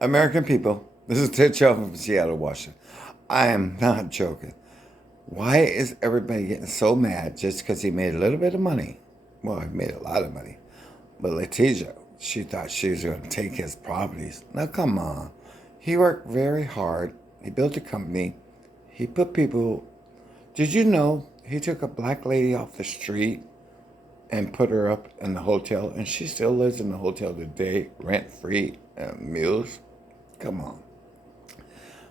American people, this is Ted Shelton from Seattle, Washington. I am not joking. Why is everybody getting so mad just because he made a little bit of money? Well, he made a lot of money. But Letitia, she thought she was going to take his properties. Now, come on. He worked very hard. He built a company. He put people. Did you know he took a black lady off the street and put her up in the hotel? And she still lives in the hotel today, rent free, meals? Come on.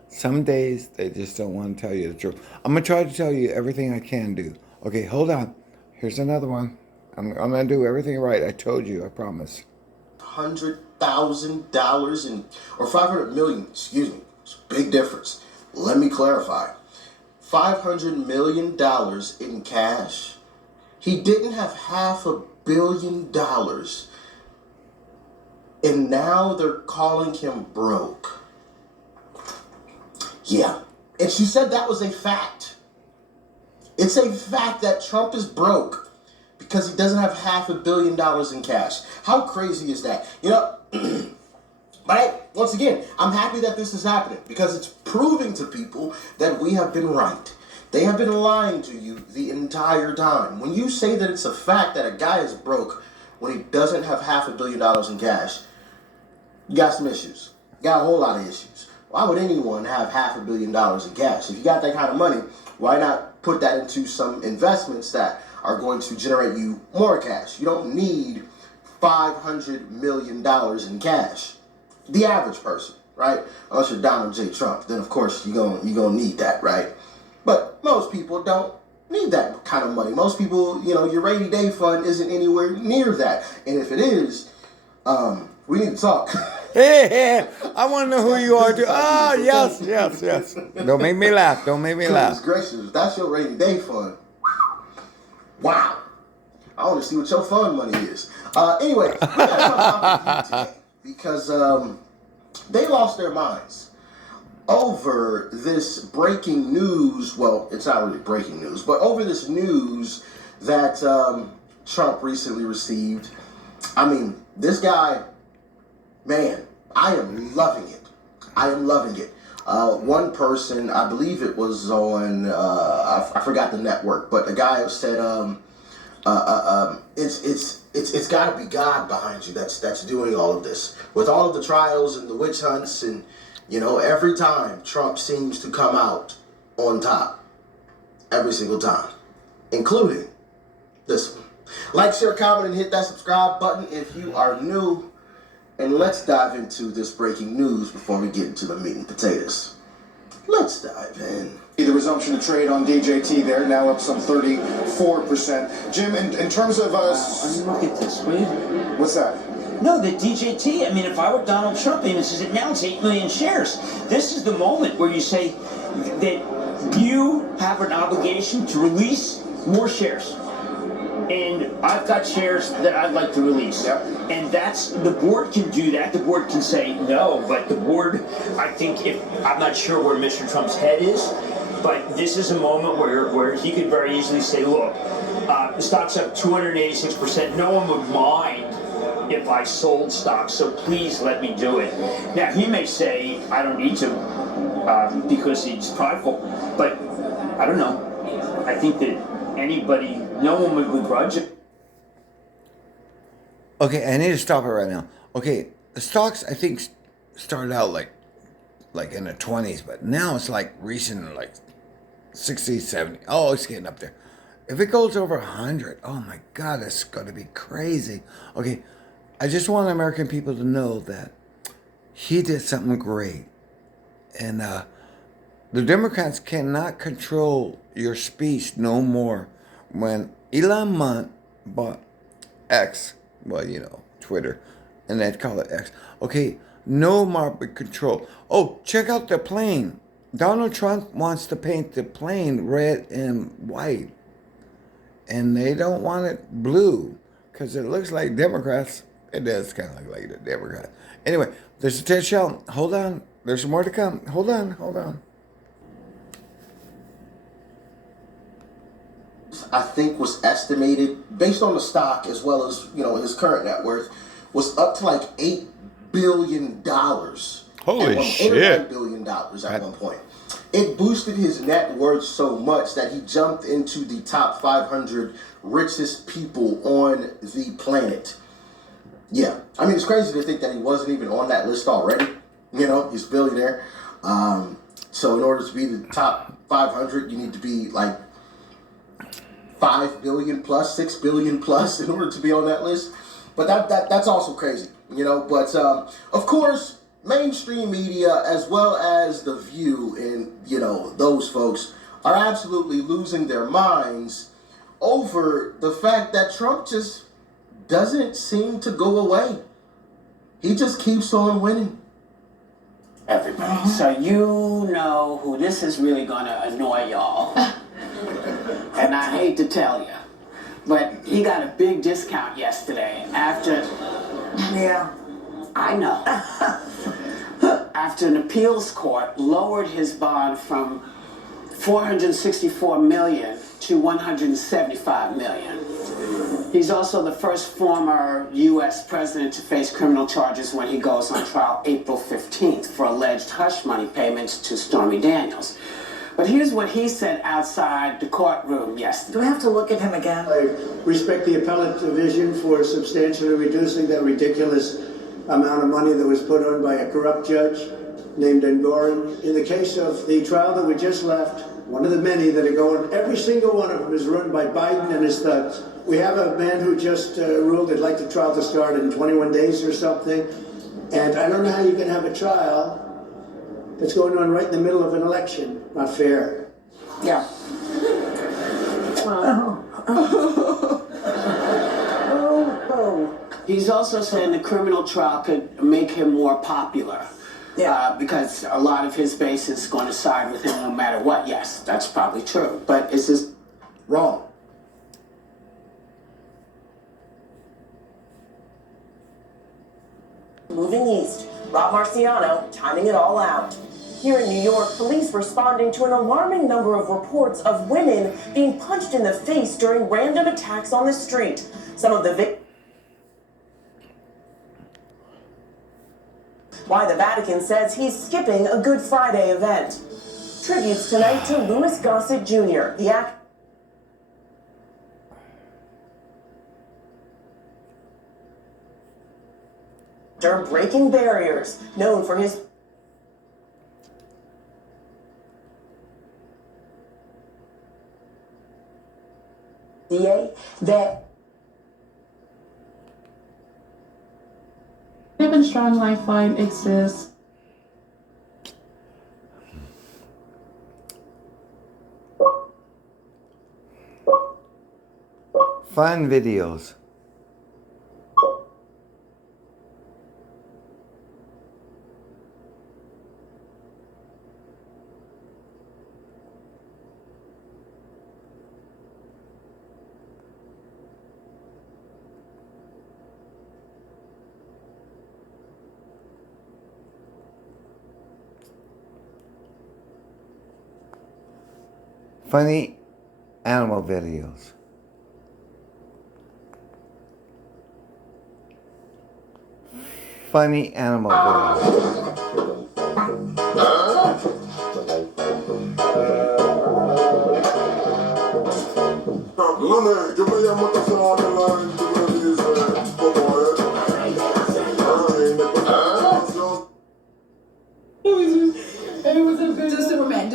Some days they just don't want to tell you the truth. I'm going to try to tell you everything I can do. Okay, hold on. Here's another one. I'm going to do everything right. I told you, I promise. $100,000 in, or 500 million, excuse me, it's a big difference. Let me clarify. $500 million in cash. He didn't have $500 million, and now they're calling him broke. Yeah. And she said that was a fact. It's a fact that Trump is broke because he doesn't have $500 million in cash. How crazy is that? You know, but once again, I'm happy that this is happening because it's proving to people that we have been right. They have been lying to you the entire time. When you say that it's a fact that a guy is broke when he doesn't have $500 million in cash, you got some issues. You got a whole lot of issues. Why would anyone have $500 million in cash? If you got that kind of money, why not put that into some investments that are going to generate you more cash? You don't need $500 million in cash. The average person, right? Unless you're Donald J. Trump, then of course you're gonna need that, right? But most people don't need that kind of money. Most people, your rainy day fund isn't anywhere near that. And if it is, we need to talk. Hey, I want to know who you are too. Ah, yes. Don't make me laugh. Goodness gracious, if that's your rainy day fund, wow. I want to see what your fund money is. Anyway, we got to talk about the today because they lost their minds over this breaking news. Well, it's not really breaking news, but over this news that Trump recently received. I mean, this guy, man, I am loving it. One person, I believe it was on, I forgot the network, but a guy said, it's got to be God behind you that's doing all of this. With all of the trials and the witch hunts and, every time Trump seems to come out on top. Every single time. Including this one. Like, share, comment, and hit that subscribe button if you are new. And let's dive into this breaking news before we get into the meat and potatoes. Let's dive in. The resumption of trade on DJT there, now up some 34%. Jim, in terms of us... Look at this, will you? What's that? No, the DJT, I mean, if I were Donald Trump, he says it now it's 8 million shares. This is the moment where you say that you have an obligation to release more shares. And I've got shares that I'd like to release. Yep. And the board can do that. The board can say no, but the board, I think, I'm not sure where Mr. Trump's head is, but this is a moment where he could very easily say, look, the stock's up 286%. No one would mind if I sold stock, so please let me do it. Now, he may say, I don't need to, because he's prideful, but I don't know. I think that no one would begrudge it. Okay, I need to stop it right now. Okay, the stocks, I think, started out like in the 20s, but now it's like recent, like 60, 70. Oh, it's getting up there. If it goes over 100, oh my God, it's going to be crazy. Okay, I just want American people to know that he did something great. And the Democrats cannot control your speech no more. When Elon Musk bought X, well, Twitter, and they'd call it X. Okay, no market control. Oh, check out the plane. Donald Trump wants to paint the plane red and white. And they don't want it blue because it looks like Democrats. It does kind of look like the Democrats. Anyway, there's a Ted Shelton. Hold on. There's more to come. Hold on. I think was estimated based on the stock as well as his current net worth was up to like $8 billion. Holy $1.9 shit. billion at one point. It boosted his net worth so much that he jumped into the top 500 richest people on the planet. Yeah, I mean, it's crazy to think that he wasn't even on that list already. You know, he's a billionaire. So in order to be the top 500, you need to be like 5 billion plus, 6 billion plus in order to be on that list. But that's also crazy, you know. But of course, mainstream media as well as The View and, you know, those folks are absolutely losing their minds over the fact that Trump just doesn't seem to go away. He just keeps on winning. Everybody. So you know who this is really gonna annoy y'all. And I hate to tell you, but he got a big discount yesterday after... Yeah. I know. After an appeals court lowered his bond from $464 million to $175 million. He's also the first former U.S. president to face criminal charges when he goes on trial April 15th for alleged hush money payments to Stormy Daniels. But here's what he said outside the courtroom yesterday. Do we have to look at him again? I respect the appellate division for substantially reducing that ridiculous amount of money that was put on by a corrupt judge named Engoron. In the case of the trial that we just left, one of the many that are going, every single one of them is run by Biden and his thugs. We have a man who just ruled he'd like the trial to start in 21 days or something. And I don't know how you can have a trial that's going on right in the middle of an election. Not fair. Yeah. He's also saying the criminal trial could make him more popular. Yeah. Because a lot of his base is going to side with him no matter what. Yes, that's probably true. But it's just Wrong. Moving east, Rob Marciano timing it all out. Here in New York, police responding to an alarming number of reports of women being punched in the face during random attacks on the street. Some of the victims. Why the Vatican says he's skipping a Good Friday event. Tributes tonight to Louis Gossett Jr., the actor breaking barriers, known for his that Kevin Strong Lifeline exists. Fun videos. Funny animal videos. Funny animal videos. Yo me llamo Tazón de la gente me dice cómo es. It was a good. Do Superman.